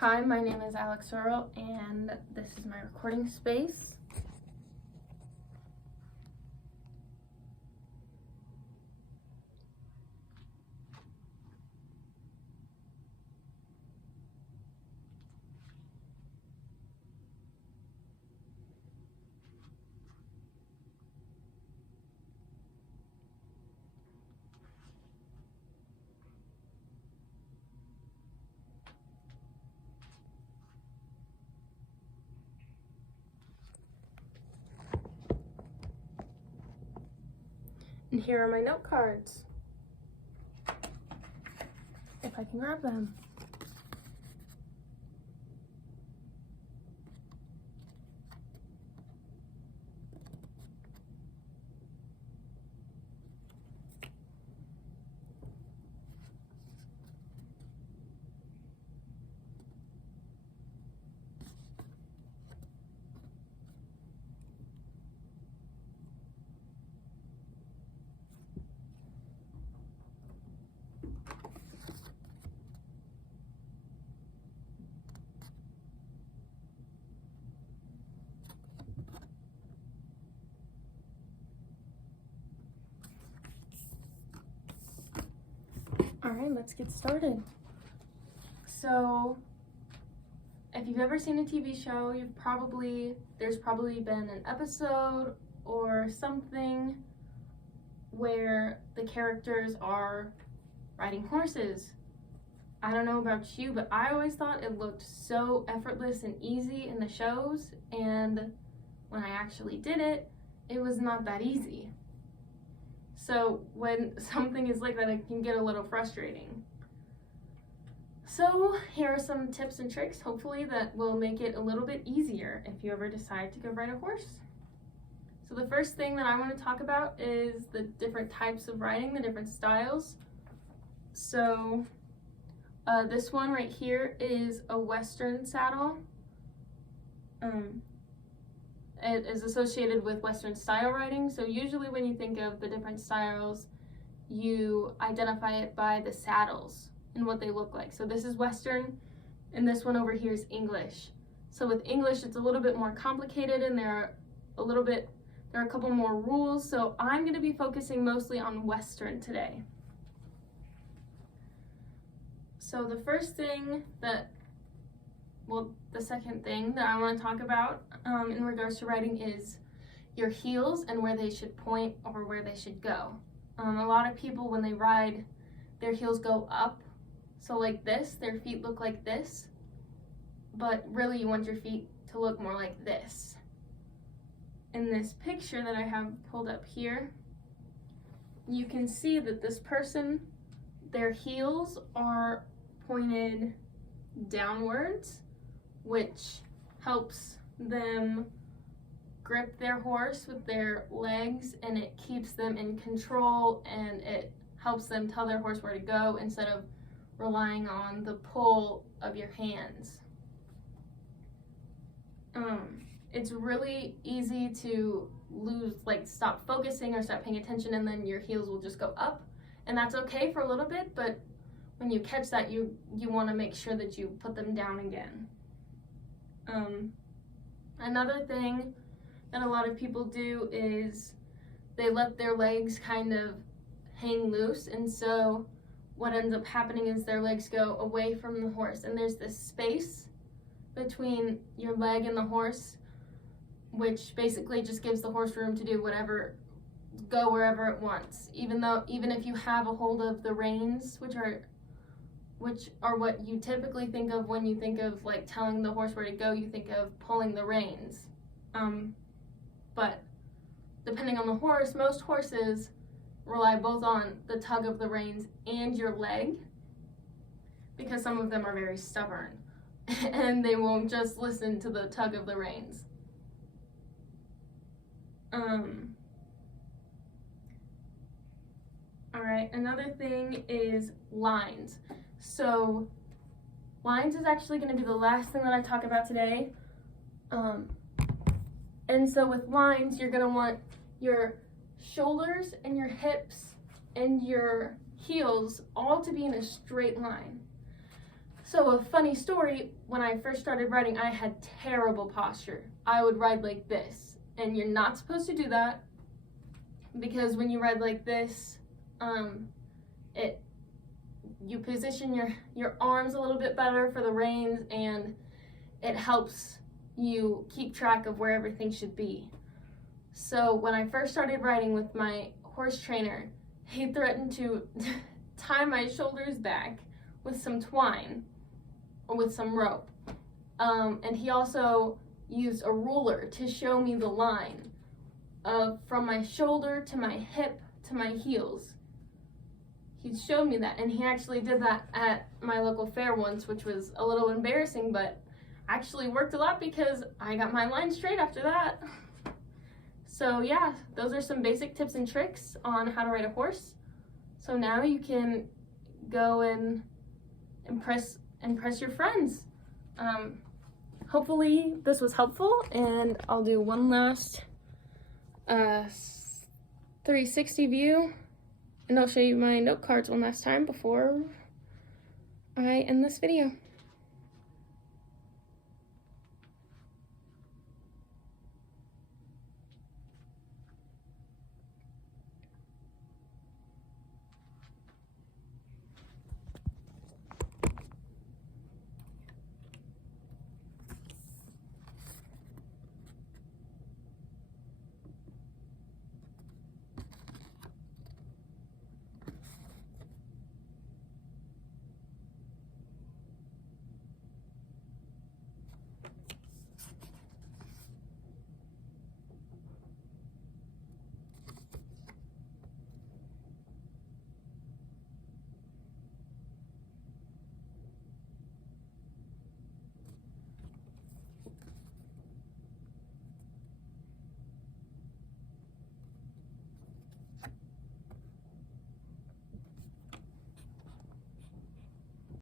Hi, my name is Alex Earl, and this is my recording space. And here are my note cards, if I can grab them. All right, let's get started. So, if you've ever seen a TV show, there's probably been an episode or something where the characters are riding horses. I don't know about you, but I always thought it looked so effortless and easy in the shows, and when I actually did it, it was not that easy. So when something is like that, it can get a little frustrating. So here are some tips and tricks, hopefully, that will make it a little bit easier if you ever decide to go ride a horse. So the first thing that I want to talk about is the different types of riding, the different styles. So this one right here is a Western saddle. It is associated with Western style riding. So usually when you think of the different styles, you identify it by the saddles and what they look like. So this is Western, and this one over here is English. So with English, it's a little bit more complicated, and there are a couple more rules. So I'm going to be focusing mostly on Western today. So the second thing that I want to talk about in regards to riding is your heels and where they should point or where they should go. A lot of people, when they ride, their heels go up. So like this, their feet look like this, but really you want your feet to look more like this. In this picture that I have pulled up here, you can see that this person, their heels are pointed downwards, which helps them grip their horse with their legs, and it keeps them in control, and it helps them tell their horse where to go instead of relying on the pull of your hands. It's really easy to stop focusing or stop paying attention, and then your heels will just go up, and that's okay for a little bit, but when you catch that, you want to make sure that you put them down again. Another thing that a lot of people do is they let their legs kind of hang loose, and so what ends up happening is their legs go away from the horse, and there's this space between your leg and the horse, which basically just gives the horse room to do go wherever it wants, even if you have a hold of the reins, which are what you typically think of when you think of like telling the horse where to go. You think of pulling the reins, but depending on the horse, most horses rely both on the tug of the reins and your leg, because some of them are very stubborn and they won't just listen to the tug of the reins. All right, another thing is lines. So lines is actually going to be the last thing that I talk about today. And so with lines, you're going to want your shoulders and your hips and your heels all to be in a straight line. So a funny story, when I first started riding, I had terrible posture. I would ride like this, and you're not supposed to do that, because when you ride like this, you position your arms a little bit better for the reins, and it helps you keep track of where everything should be. So when I first started riding with my horse trainer, he threatened to tie my shoulders back with some twine or with some rope. And he also used a ruler to show me the line from my shoulder to my hip to my heels. He showed me that, and he actually did that at my local fair once, which was a little embarrassing, but actually worked a lot because I got my line straight after that. So yeah, those are some basic tips and tricks on how to ride a horse. So now you can go and impress your friends. Hopefully this was helpful, and I'll do one last 360 view, and I'll show you my note cards one last time before I end this video.